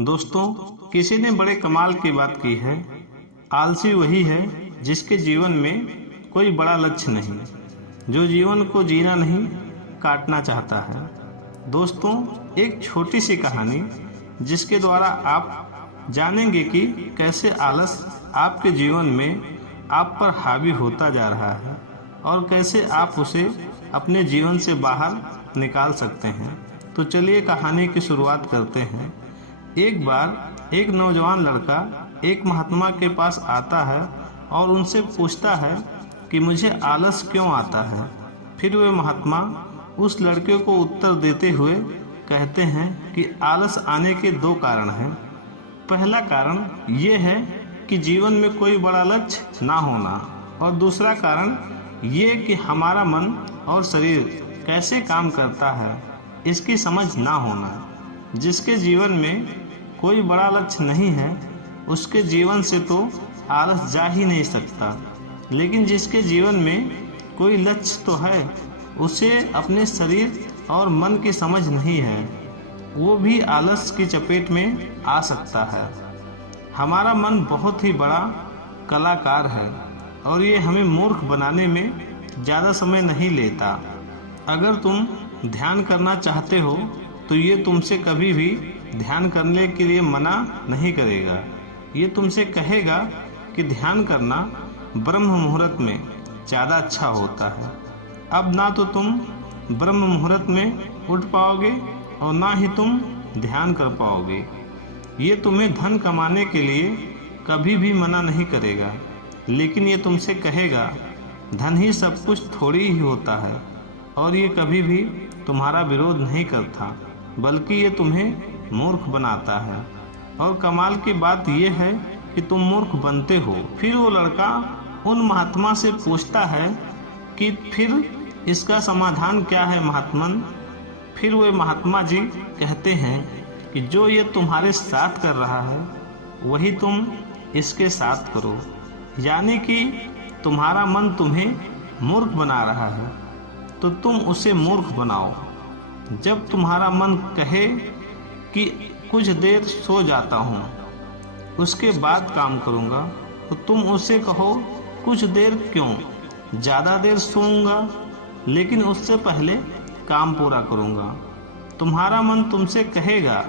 दोस्तों, किसी ने बड़े कमाल की बात की है। आलसी वही है जिसके जीवन में कोई बड़ा लक्ष्य नहीं, जो जीवन को जीना नहीं काटना चाहता है। दोस्तों, एक छोटी सी कहानी जिसके द्वारा आप जानेंगे कि कैसे आलस आपके जीवन में आप पर हावी होता जा रहा है और कैसे आप उसे अपने जीवन से बाहर निकाल सकते हैं। तो चलिए कहानी की शुरुआत करते हैं। एक बार एक नौजवान लड़का एक महात्मा के पास आता है और उनसे पूछता है कि मुझे आलस क्यों आता है। फिर वे महात्मा उस लड़के को उत्तर देते हुए कहते हैं कि आलस आने के दो कारण हैं। पहला कारण ये है कि जीवन में कोई बड़ा लक्ष्य ना होना, और दूसरा कारण ये कि हमारा मन और शरीर कैसे काम करता है इसकी समझ ना होना। जिसके जीवन में कोई बड़ा लक्ष्य नहीं है उसके जीवन से तो आलस जा ही नहीं सकता, लेकिन जिसके जीवन में कोई लक्ष्य तो है उसे अपने शरीर और मन की समझ नहीं है, वो भी आलस की चपेट में आ सकता है। हमारा मन बहुत ही बड़ा कलाकार है और ये हमें मूर्ख बनाने में ज़्यादा समय नहीं लेता। अगर तुम ध्यान करना चाहते हो तो ये तुमसे कभी भी ध्यान करने के लिए मना नहीं करेगा। ये तुमसे कहेगा कि ध्यान करना ब्रह्म मुहूर्त में ज़्यादा अच्छा होता है। अब ना तो तुम ब्रह्म मुहूर्त में उठ पाओगे और ना ही तुम ध्यान कर पाओगे। ये तुम्हें धन कमाने के लिए कभी भी मना नहीं करेगा, लेकिन ये तुमसे कहेगा धन ही सब कुछ थोड़ी ही होता है, और ये कभी भी तुम्हारा विरोध नहीं करता, बल्कि ये तुम्हें मूर्ख बनाता है। और कमाल की बात यह है कि तुम मूर्ख बनते हो। फिर वो लड़का उन महात्मा से पूछता है कि फिर इसका समाधान क्या है महात्मन। फिर वे महात्मा जी कहते हैं कि जो ये तुम्हारे साथ कर रहा है वही तुम इसके साथ करो, यानी कि तुम्हारा मन तुम्हें मूर्ख बना रहा है तो तुम उसे मूर्ख बनाओ। जब तुम्हारा मन कहे कि कुछ देर सो जाता हूँ, उसके बाद काम करूँगा, तो तुम उसे कहो कुछ देर क्यों, ज़्यादा देर सोऊंगा, लेकिन उससे पहले काम पूरा करूँगा। तुम्हारा मन तुमसे कहेगा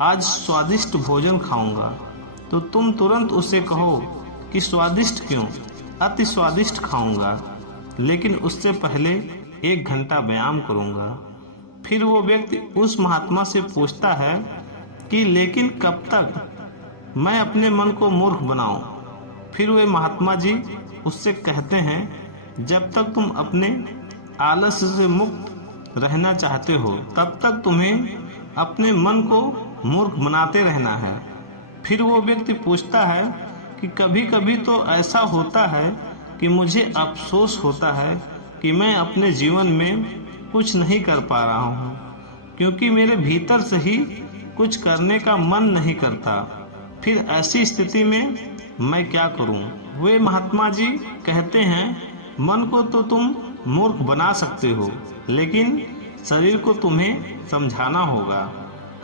आज स्वादिष्ट भोजन खाऊंगा, तो तुम तुरंत उसे कहो कि स्वादिष्ट क्यों, अति स्वादिष्ट खाऊंगा, लेकिन उससे पहले 1 घंटा व्यायाम करूँगा। फिर वो व्यक्ति उस महात्मा से पूछता है कि लेकिन कब तक मैं अपने मन को मूर्ख बनाऊं। फिर वे महात्मा जी उससे कहते हैं जब तक तुम अपने आलस से मुक्त रहना चाहते हो तब तक तुम्हें अपने मन को मूर्ख बनाते रहना है। फिर वो व्यक्ति पूछता है कि कभी कभी तो ऐसा होता है कि मुझे अफसोस होता है कि मैं अपने जीवन में कुछ नहीं कर पा रहा हूँ, क्योंकि मेरे भीतर से ही कुछ करने का मन नहीं करता। फिर ऐसी स्थिति में मैं क्या करूँ। वे महात्मा जी कहते हैं मन को तो तुम मूर्ख बना सकते हो, लेकिन शरीर को तुम्हें समझाना होगा।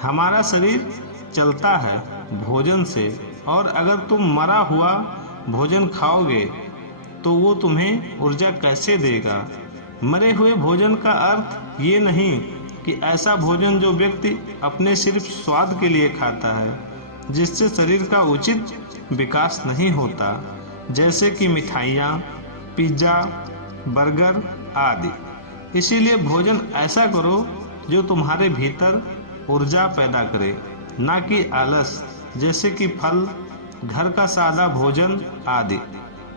हमारा शरीर चलता है भोजन से, और अगर तुम मरा हुआ भोजन खाओगे तो वो तुम्हें ऊर्जा कैसे देगा। मरे हुए भोजन का अर्थ ये नहीं कि ऐसा भोजन जो व्यक्ति अपने सिर्फ स्वाद के लिए खाता है, जिससे शरीर का उचित विकास नहीं होता, जैसे कि मिठाइयाँ, पिज्ज़ा, बर्गर आदि। इसीलिए भोजन ऐसा करो जो तुम्हारे भीतर ऊर्जा पैदा करे, ना कि आलस, जैसे कि फल, घर का सादा भोजन आदि।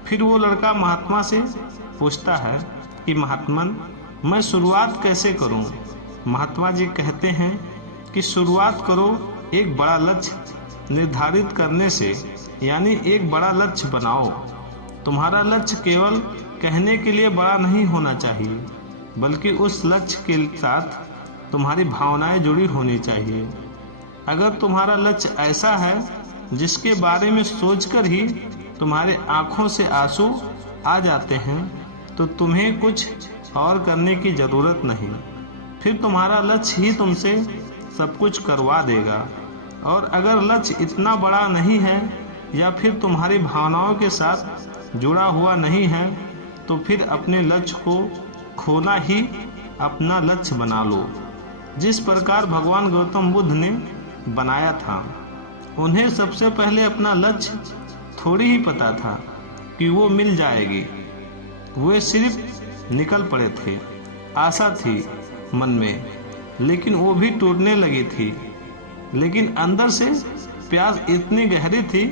फिर वो लड़का महात्मा से पूछता है कि महात्मन मैं शुरुआत कैसे करूं। महात्मा जी कहते हैं कि शुरुआत करो एक बड़ा लक्ष्य निर्धारित करने से, यानी एक बड़ा लक्ष्य बनाओ। तुम्हारा लक्ष्य केवल कहने के लिए बड़ा नहीं होना चाहिए, बल्कि उस लक्ष्य के साथ तुम्हारी भावनाएं जुड़ी होनी चाहिए। अगर तुम्हारा लक्ष्य ऐसा है जिसके बारे में सोचकर ही तुम्हारे आंखों से आंसू आ जाते हैं तो तुम्हें कुछ और करने की ज़रूरत नहीं। फिर तुम्हारा लक्ष्य ही तुमसे सब कुछ करवा देगा। और अगर लक्ष्य इतना बड़ा नहीं है या फिर तुम्हारी भावनाओं के साथ जुड़ा हुआ नहीं है तो फिर अपने लक्ष्य को खोना ही अपना लक्ष्य बना लो। जिस प्रकार भगवान गौतम बुद्ध ने बनाया था, उन्हें सबसे पहले अपना लक्ष्य थोड़ी ही पता था कि वो मिल जाएगी। वे सिर्फ निकल पड़े थे। आशा थी मन में, लेकिन वो भी टूटने लगी थी। लेकिन अंदर से प्यास इतनी गहरी थी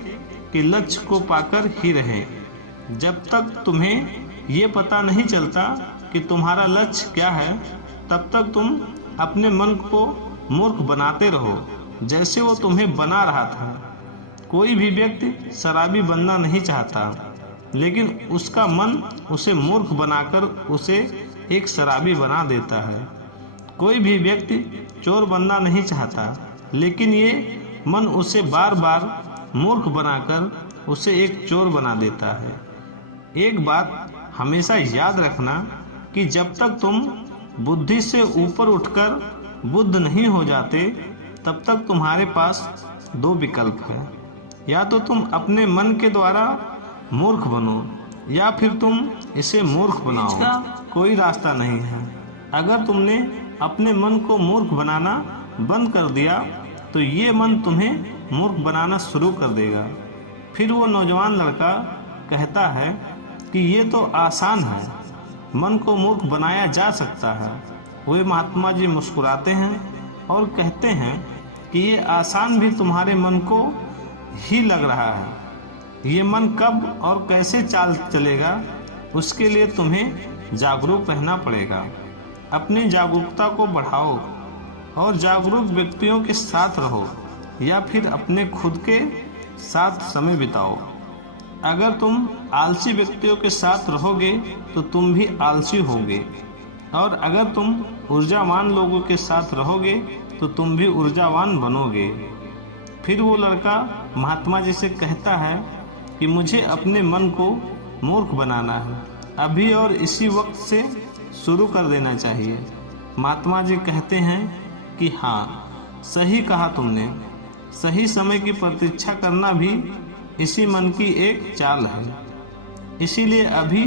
कि लक्ष्य को पाकर ही रहे। जब तक तुम्हें ये पता नहीं चलता कि तुम्हारा लक्ष्य क्या है, तब तक तुम अपने मन को मूर्ख बनाते रहो, जैसे वो तुम्हें बना रहा था। कोई भी व्यक्ति शराबी बनना नहीं चाहता, लेकिन उसका मन उसे मूर्ख बनाकर उसे एक शराबी बना देता है। कोई भी व्यक्ति चोर बनना नहीं चाहता, लेकिन ये मन उसे बार बार मूर्ख बनाकर उसे एक चोर बना देता है। एक बात हमेशा याद रखना कि जब तक तुम बुद्धि से ऊपर उठकर बुद्ध नहीं हो जाते, तब तक तुम्हारे पास दो विकल्प हैं। या तो तुम अपने मन के द्वारा मूर्ख बनो या फिर तुम इसे मूर्ख बनाओ। कोई रास्ता नहीं है। अगर तुमने अपने मन को मूर्ख बनाना बंद कर दिया तो ये मन तुम्हें मूर्ख बनाना शुरू कर देगा। फिर वो नौजवान लड़का कहता है कि ये तो आसान है, मन को मूर्ख बनाया जा सकता है। वे महात्मा जी मुस्कुराते हैं और कहते हैं कि ये आसान भी तुम्हारे मन को ही लग रहा है। ये मन कब और कैसे चाल चलेगा, उसके लिए तुम्हें जागरूक रहना पड़ेगा। अपनी जागरूकता को बढ़ाओ और जागरूक व्यक्तियों के साथ रहो या फिर अपने खुद के साथ समय बिताओ। अगर तुम आलसी व्यक्तियों के साथ रहोगे तो तुम भी आलसी होगे, और अगर तुम ऊर्जावान लोगों के साथ रहोगे तो तुम भी ऊर्जावान बनोगे। फिर वो लड़का महात्मा जी से कहता है कि मुझे अपने मन को मूर्ख बनाना है, अभी और इसी वक्त से शुरू कर देना चाहिए। महात्मा जी कहते हैं कि हाँ, सही कहा तुमने। सही समय की प्रतीक्षा करना भी इसी मन की एक चाल है। इसीलिए अभी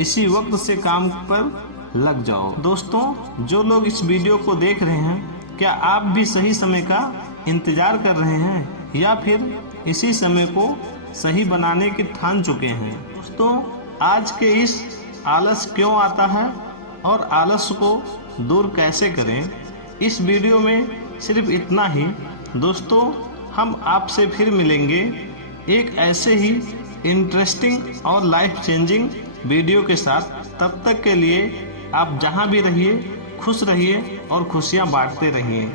इसी वक्त से काम पर लग जाओ। दोस्तों, जो लोग इस वीडियो को देख रहे हैं, क्या आप भी सही समय का इंतजार कर रहे हैं या फिर इसी समय को सही बनाने की ठान चुके हैं? दोस्तों, आज के इस आलस क्यों आता है और आलस को दूर कैसे करें, इस वीडियो में सिर्फ इतना ही। दोस्तों, हम आपसे फिर मिलेंगे एक ऐसे ही इंटरेस्टिंग और लाइफ चेंजिंग वीडियो के साथ। तब तक के लिए आप जहां भी रहिए, खुश रहिए और खुशियां बांटते रहिए।